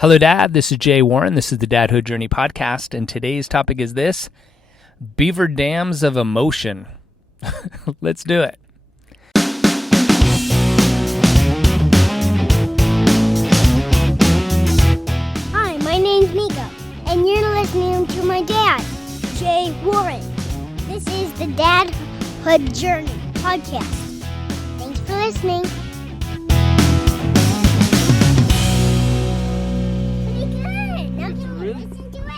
Hello, Dad. This is Jay Warren. This is the Dadhood Journey podcast, and today's topic is this: Beaver Dams of Emotion. Let's do it. Hi, my name's Miko, and you're listening to my dad, Jay Warren. This is the Dadhood Journey podcast. Thanks for listening.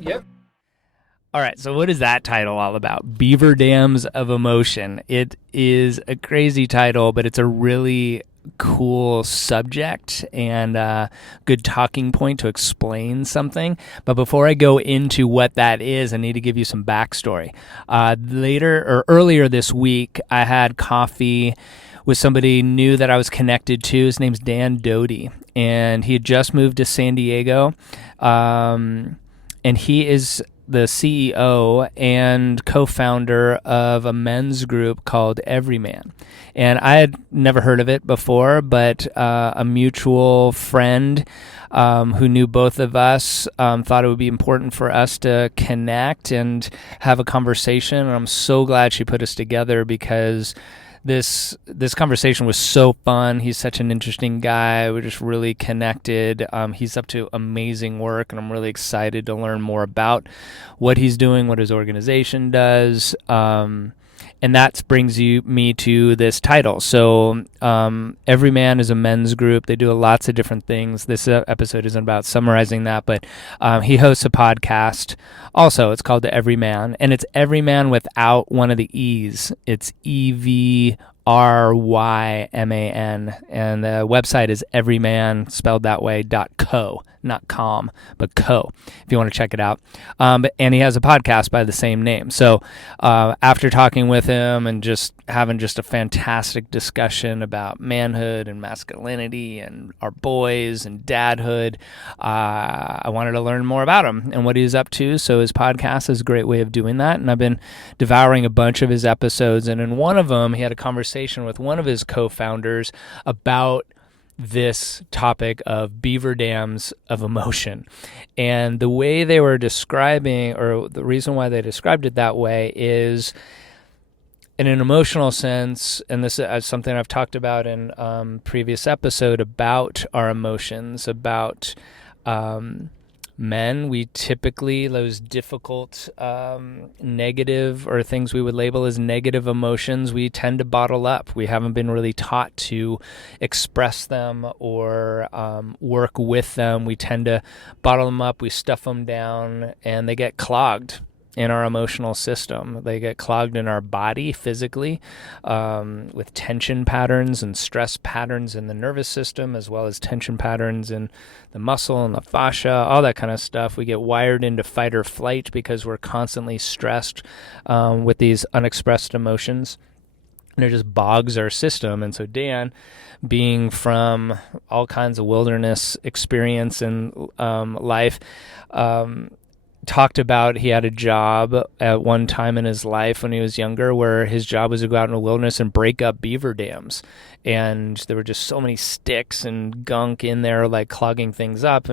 Yep. All right, so what is that title all about? Beaver Dams of Emotion. It is a crazy title, but it's a really cool subject and a good talking point to explain something. But before I go into what that is, I need to give you some backstory. Earlier this week, I had coffee with somebody new that I was connected to. His name's Dan Doty, and he had just moved to San Diego. And he is the CEO and co-founder of a men's group called Everyman. And I had never heard of it before, but a mutual friend who knew both of us thought it would be important for us to connect and have a conversation. And I'm so glad she put us together because this conversation was so fun. He's such an interesting guy. We're just really connected. He's up to amazing work, and I'm really excited to learn more about what he's doing, what his organization does. And that brings me to this title. So Everyman is a men's group. They do lots of different things. This episode isn't about summarizing that, but he hosts a podcast. Also, it's called The Everyman, and it's Everyman without one of the E's. It's EVRYMAN, and the website is everyman, spelled that way, .co, not com, but co, if you want to check it out. And he has a podcast by the same name. So after talking with him and just having just a fantastic discussion about manhood and masculinity and our boys and dadhood, I wanted to learn more about him and what he's up to. So his podcast is a great way of doing that. And I've been devouring a bunch of his episodes. And in one of them, he had a conversation with one of his co-founders about this topic of beaver dams of emotion. And the way they were describing, or the reason why they described it that way, is in an emotional sense, and this is something I've talked about in previous episode about our emotions, about men. We typically, those difficult, negative, or things we would label as negative emotions, we tend to bottle up. We haven't been really taught to express them or work with them. We tend to bottle them up, we stuff them down, and they get clogged in our emotional system. They get clogged in our body physically with tension patterns and stress patterns in the nervous system, as well as tension patterns in the muscle and the fascia, all that kind of stuff. We get wired into fight or flight because we're constantly stressed with these unexpressed emotions. And it just bogs our system. And so Dan, being from all kinds of wilderness experience in life, talked about he had a job at one time in his life when he was younger where his job was to go out in the wilderness and break up beaver dams. And there were just so many sticks and gunk in there, like clogging things up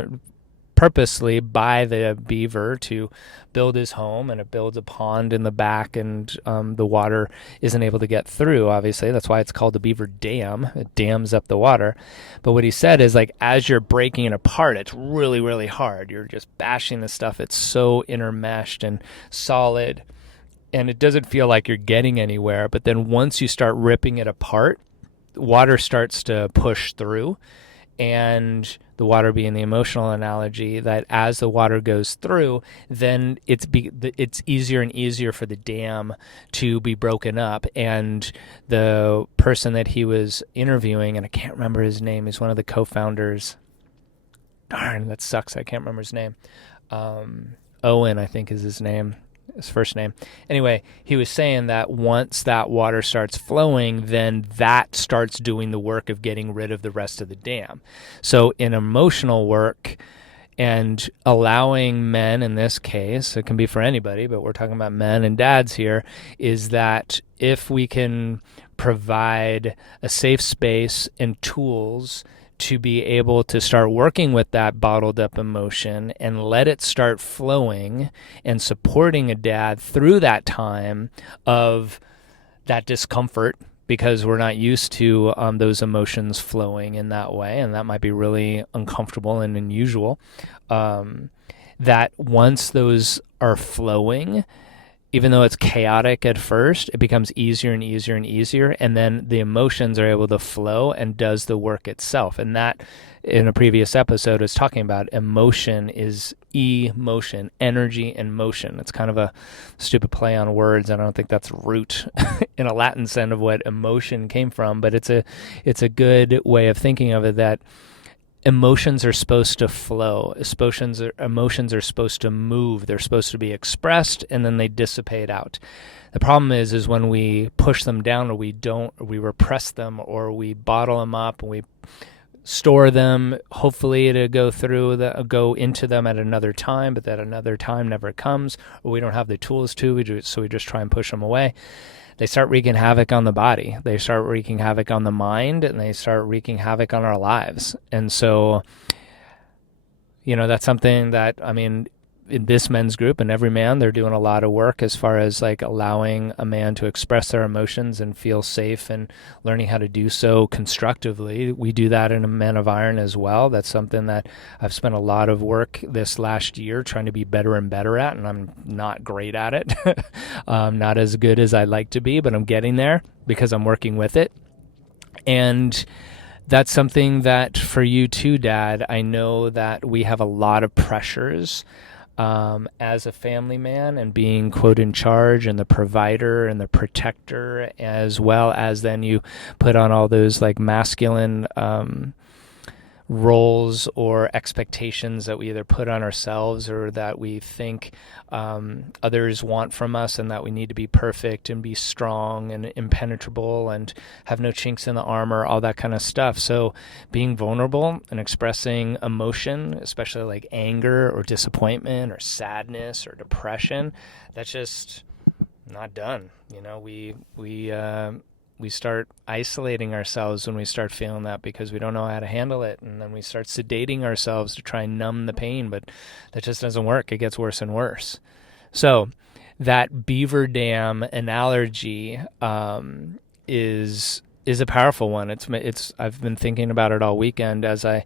purposely by the beaver to build his home, and it builds a pond in the back, and the water isn't able to get through, obviously. That's why it's called the beaver dam. It dams up the water. But what he said is, like, as you're breaking it apart, it's really, really hard. You're just bashing the stuff. It's so intermeshed and solid, and it doesn't feel like you're getting anywhere. But then once you start ripping it apart, water starts to push through. And the water being the emotional analogy, that as the water goes through, then it's easier and easier for the dam to be broken up. And the person that he was interviewing, and I can't remember his name, he's one of the co-founders. Darn, that sucks. I can't remember his name. Owen, I think, is his name. His first name. Anyway, he was saying that once that water starts flowing, then that starts doing the work of getting rid of the rest of the dam. So in emotional work and allowing men, in this case, it can be for anybody, but we're talking about men and dads here, is that if we can provide a safe space and tools to be able to start working with that bottled up emotion and let it start flowing and supporting a dad through that time of that discomfort, because we're not used to those emotions flowing in that way, and that might be really uncomfortable and unusual. That once those are flowing, even though it's chaotic at first, it becomes easier and easier and easier, and then the emotions are able to flow and does the work itself. And that, in a previous episode, is talking about emotion is emotion, energy and motion. It's kind of a stupid play on words. I don't think that's root in a Latin sense of what emotion came from, but it's a good way of thinking of it, that emotions are supposed to flow. Emotions are supposed to move. They're supposed to be expressed, and then they dissipate out. The problem is when we push them down, or we repress them, or we bottle them up, and we store them, hopefully to go into them at another time, but that another time never comes, or we don't have the tools to, so we just try and push them away. They start wreaking havoc on the body. They start wreaking havoc on the mind, and they start wreaking havoc on our lives. And so, that's something that, in this men's group and every man, they're doing a lot of work as far as like allowing a man to express their emotions and feel safe and learning how to do so constructively. We do that in a Men of Iron as well. That's something that I've spent a lot of work this last year trying to be better and better at, and I'm not great at it. Not as good as I'd like to be, but I'm getting there because I'm working with it. And that's something that for you too, Dad, I know that we have a lot of pressures as a family man, and being quote in charge and the provider and the protector, as well as then you put on all those like masculine roles or expectations that we either put on ourselves or that we think others want from us, and that we need to be perfect and be strong and impenetrable and have no chinks in the armor, all that kind of stuff. So being vulnerable and expressing emotion, especially like anger or disappointment or sadness or depression, that's just not done. We start isolating ourselves when we start feeling that, because we don't know how to handle it. And then we start sedating ourselves to try and numb the pain, but that just doesn't work. It gets worse and worse. So that beaver dam analogy is a powerful one. I've been thinking about it all weekend as I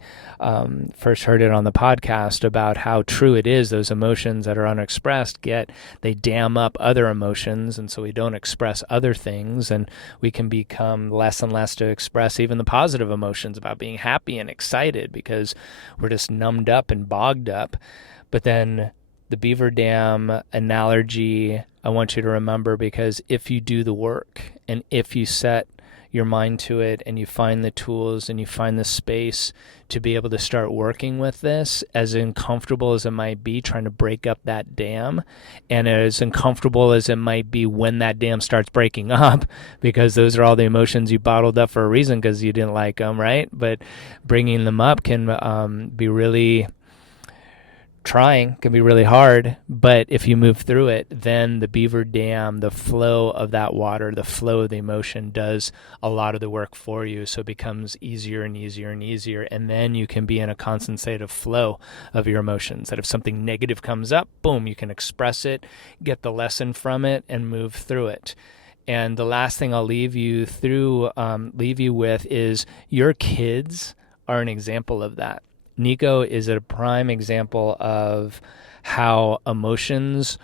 first heard it on the podcast, about how true it is. Those emotions that are unexpressed they dam up other emotions, and so we don't express other things, and we can become less and less to express even the positive emotions about being happy and excited, because we're just numbed up and bogged up. But then the beaver dam analogy, I want you to remember, because if you do the work and if you set your mind to it and you find the tools and you find the space to be able to start working with this, as uncomfortable as it might be trying to break up that dam, and as uncomfortable as it might be when that dam starts breaking up, because those are all the emotions you bottled up for a reason because you didn't like them, right? But bringing them up can be really hard, but if you move through it, then the beaver dam, the flow of that water, the flow of the emotion does a lot of the work for you. So it becomes easier and easier and easier. And then you can be in a constant state of flow of your emotions, that if something negative comes up, boom, you can express it, get the lesson from it, and move through it. And the last thing I'll leave you with is your kids are an example of that. Nico is a prime example of how emotions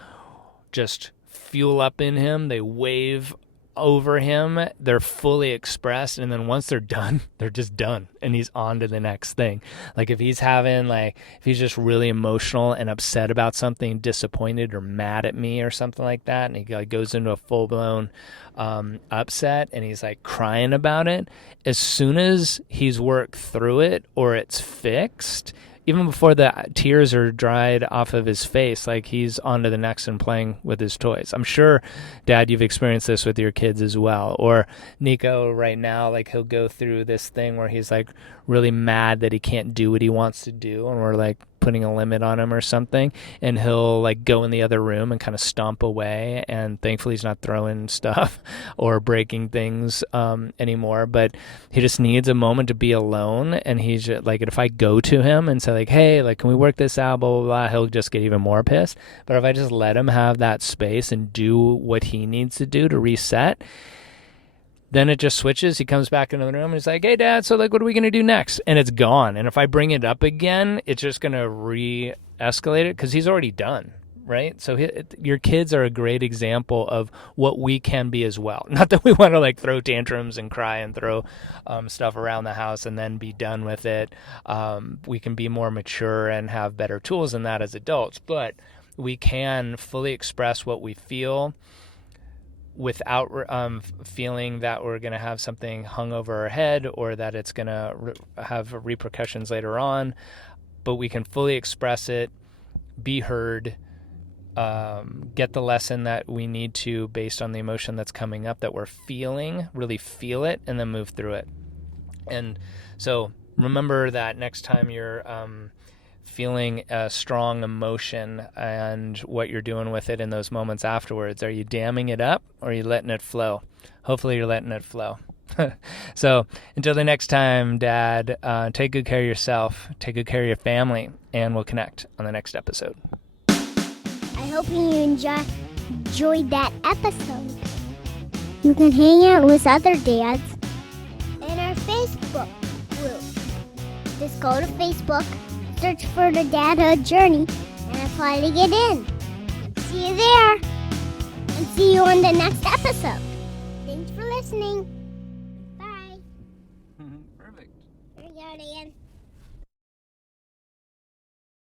just fuel up in him. They wave over him. They're fully expressed. And then once they're done, they're just done. And he's on to the next thing. Like if he's just really emotional and upset about something, disappointed or mad at me or something like that, and he goes into a full-blown upset and he's like crying about it, as soon as he's worked through it or it's fixed, even before the tears are dried off of his face, like he's on to the next and playing with his toys. I'm sure, Dad, you've experienced this with your kids as well. Or Nico right now, like he'll go through this thing where he's like really mad that he can't do what he wants to do, and we're like putting a limit on him or something, and he'll like go in the other room and kind of stomp away. And thankfully he's not throwing stuff or breaking things anymore, but he just needs a moment to be alone. And he's just, like, if I go to him and say like, hey, like, can we work this out, blah, blah, blah, he'll just get even more pissed. But if I just let him have that space and do what he needs to do to reset, then it just switches. He comes back into the room and he's like, hey, Dad, so like, what are we going to do next? And it's gone. And if I bring it up again, it's just going to re-escalate it because he's already done, right? So your kids are a great example of what we can be as well. Not that we want to like throw tantrums and cry and throw stuff around the house and then be done with it. We can be more mature and have better tools than that as adults, but we can fully express what we feel without feeling that we're going to have something hung over our head or that it's going to have repercussions later on. But we can fully express it, be heard, get the lesson that we need to based on the emotion that's coming up that we're feeling, really feel it, and then move through it. And so remember that next time you're feeling a strong emotion and what you're doing with it in those moments afterwards. Are you damming it up or are you letting it flow? Hopefully you're letting it flow. So until the next time, Dad, take good care of yourself, take good care of your family, and we'll connect on the next episode. I hope you enjoyed that episode. You can hang out with other dads in our Facebook group. Just go to Facebook, search for the Dadhood Journey, and apply to get in. See you there, and see you on the next episode. Thanks for listening. Bye. Perfect. Here we go, Dan.